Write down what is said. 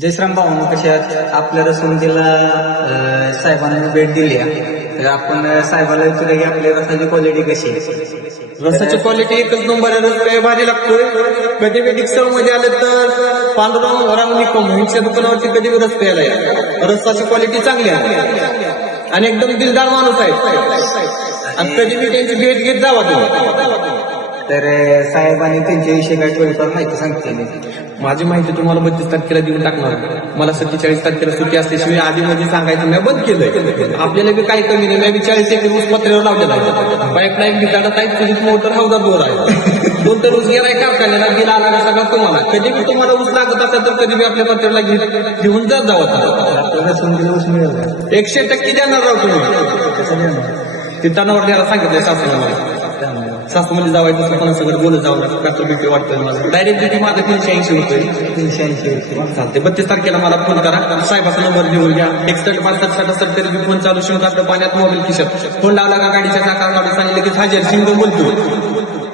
जय श्राम भाऊ, कशा आहात? आपल्या रसवंतीला साहेबांनी भेट दिली आहे. तर आपण साहेबाला विचारूया की आपल्या रसाची क्वालिटी कशी आहे. रसाची क्वालिटी एकच नंबर आहे. रस काही भारी लागतोय. कधी कधी सर्व मध्ये आले तर पांडुरंग रांगणी कॉम्युनिटीच्या दुकानावरती कधी रस प्यायला या. रसाची क्वालिटी चांगली आहे आणि एकदम दिलदार माणूस आहे. आणि कधी मी त्यांची भेट घेत जावा तुम्ही. तर साहेबांनी त्यांच्याविषयी काय थोडीफार माहिती सांगते मी. माझी माहिती तुम्हाला 32 तारखेला देऊन टाकणार. मला 47 तारखेला सुट्टी असल्याशिवाय आधी मध्ये सांगायचं मी बंद केलंय. आपल्याला बी काही कमी नाही. मी 40 एकर ऊस पत्र्यावर लावलेला आहे. बाईक लाईन बिघाडत आहे. तुझी मोटर हौदा दूर आहे. 2 टन ऊस गेलाय कारखान्याला. बिल आला का सगळं तुम्हाला. कधी बी तुम्हाला ऊस लागत असेल तर कधी बी आपल्या पत्र्याला घेऊन जात जावं. आपल्या रसवंतीला ऊस मिळेल का? 100% देणार राव तुम्ही. ते तणावर द्यायला सांगितलंय सासूला. सासूमध्ये जावायचं पण सगळं बोलत जावं लागतं. पेट्रोल बीपी वाटतं मला. डायरेक्ट बीपी माझं 380 रुपये. 380 चालते. 32 तारखेला मला फोन करा. साहेबाचा नंबर घेऊन घ्या. 61 तरी बी फोन चालू शिवून आपल्या पाण्यात मोबाईल खिशात फोन लावला का गाडीच्या चाका काढून सांगितलं की हजर सिंग बोलतो.